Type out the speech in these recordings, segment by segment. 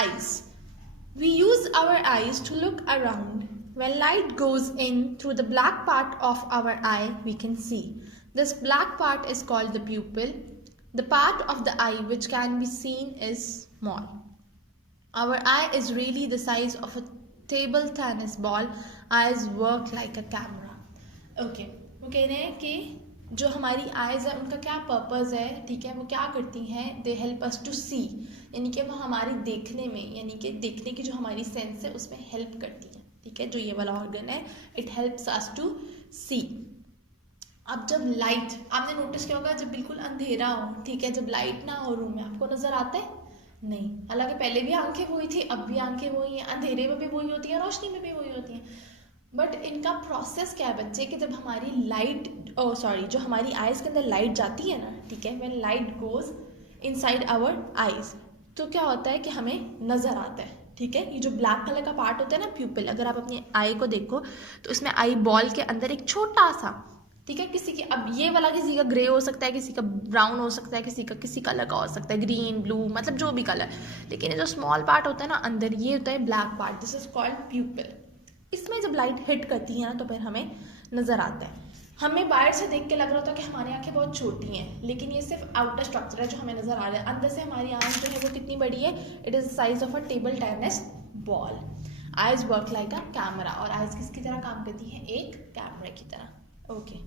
eyes. We use our eyes to look around. When light goes in through the black part of our eye, we can see. This black part is called the pupil. The part of the eye which can be seen is small. Our eye is really the size of a table tennis ball. Eyes work like a camera. Okay, वो कह रहे हैं कि जो हमारी eyes है उनका क्या पर्पज़ है, ठीक है, वो क्या करती हैं, दे हेल्प अस टू सी, यानी कि वो हमारी देखने में, यानी कि देखने की जो हमारी सेंस है उसमें हेल्प करती हैं, ठीक है, जो ये वाला ऑर्गन है इट हेल्प्स अस टू सी. अब जब लाइट, आपने नोटिस किया होगा जब बिल्कुल अंधेरा हो, ठीक है, जब लाइट ना हो रूम में, आपको नज़र आता है नहीं. हालांकि पहले भी आंखें वही थी, अब भी आंखें वही हैं, अंधेरे में भी वही होती है, रोशनी में भी वही होती हैं. बट इनका प्रोसेस क्या है बच्चे कि जब हमारी लाइट जो हमारी आइज़ के अंदर लाइट जाती है ना, ठीक है, when light goes inside our eyes, तो क्या होता है कि हमें नज़र आता है, ठीक है. ये जो ब्लैक कलर का पार्ट होता है ना प्यूपिल, अगर आप अपनी आई को देखो तो इसमें आई बॉल के अंदर एक छोटा सा, ठीक है, किसी की, अब ये वाला किसी का ग्रे हो सकता है, किसी का ब्राउन हो सकता है, किसी कलर का हो सकता है, ग्रीन, ब्लू, मतलब जो भी कलर, लेकिन ये जो स्मॉल पार्ट होता है ना अंदर, ये होता है black part. This is called प्यूपिल. इसमें जब लाइट हिट करती है ना तो फिर हमें नज़र आता है. हमें बाहर से देख के लग रहा होता है कि हमारी आंखें बहुत छोटी हैं, लेकिन ये सिर्फ आउटर स्ट्रक्चर है जो हमें नज़र आ रहा है. अंदर से हमारी आंख जो है वो कितनी बड़ी है, it is the size of a table tennis ball. Eyes work like a camera, और आइज किसकी तरह काम करती है, एक कैमरे की तरह. Okay,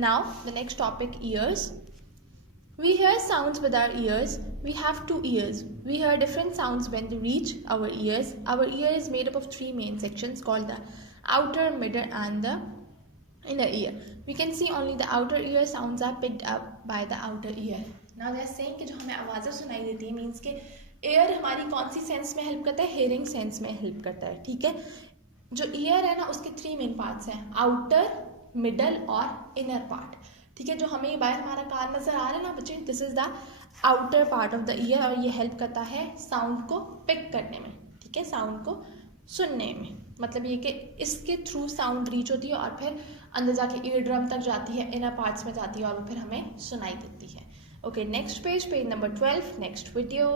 now the next topic, years. We hear sounds with our ears. We have two ears. We hear different sounds when they reach our ears. Our ear is made up of three main sections called the outer, middle and the inner ear. We can see only the outer ear sounds are picked up by the outer ear. Now they are saying कि जो हमें आवाज़ें सुनाई देती है, means के air हमारी कौन सी सेंस में हेल्प करता है, हेयरिंग सेंस में हेल्प करता है, ठीक है. जो ईयर है ना उसके थ्री मेन पार्ट्स हैं, आउटर, मिडल और इनर पार्ट, ठीक है. जो हमें बाहर हमारा कान नज़र आ रहा है ना बच्चे, this is the outer part of the year, और ये हेल्प करता है साउंड को पिक करने में, ठीक है, साउंड को सुनने में. मतलब ये कि इसके थ्रू साउंड रीच होती है और फिर अंदर जाके ईयर ड्रम तक जाती है, इनर पार्ट्स में जाती है और फिर हमें सुनाई देती है. Okay, next page, page number 12, next video.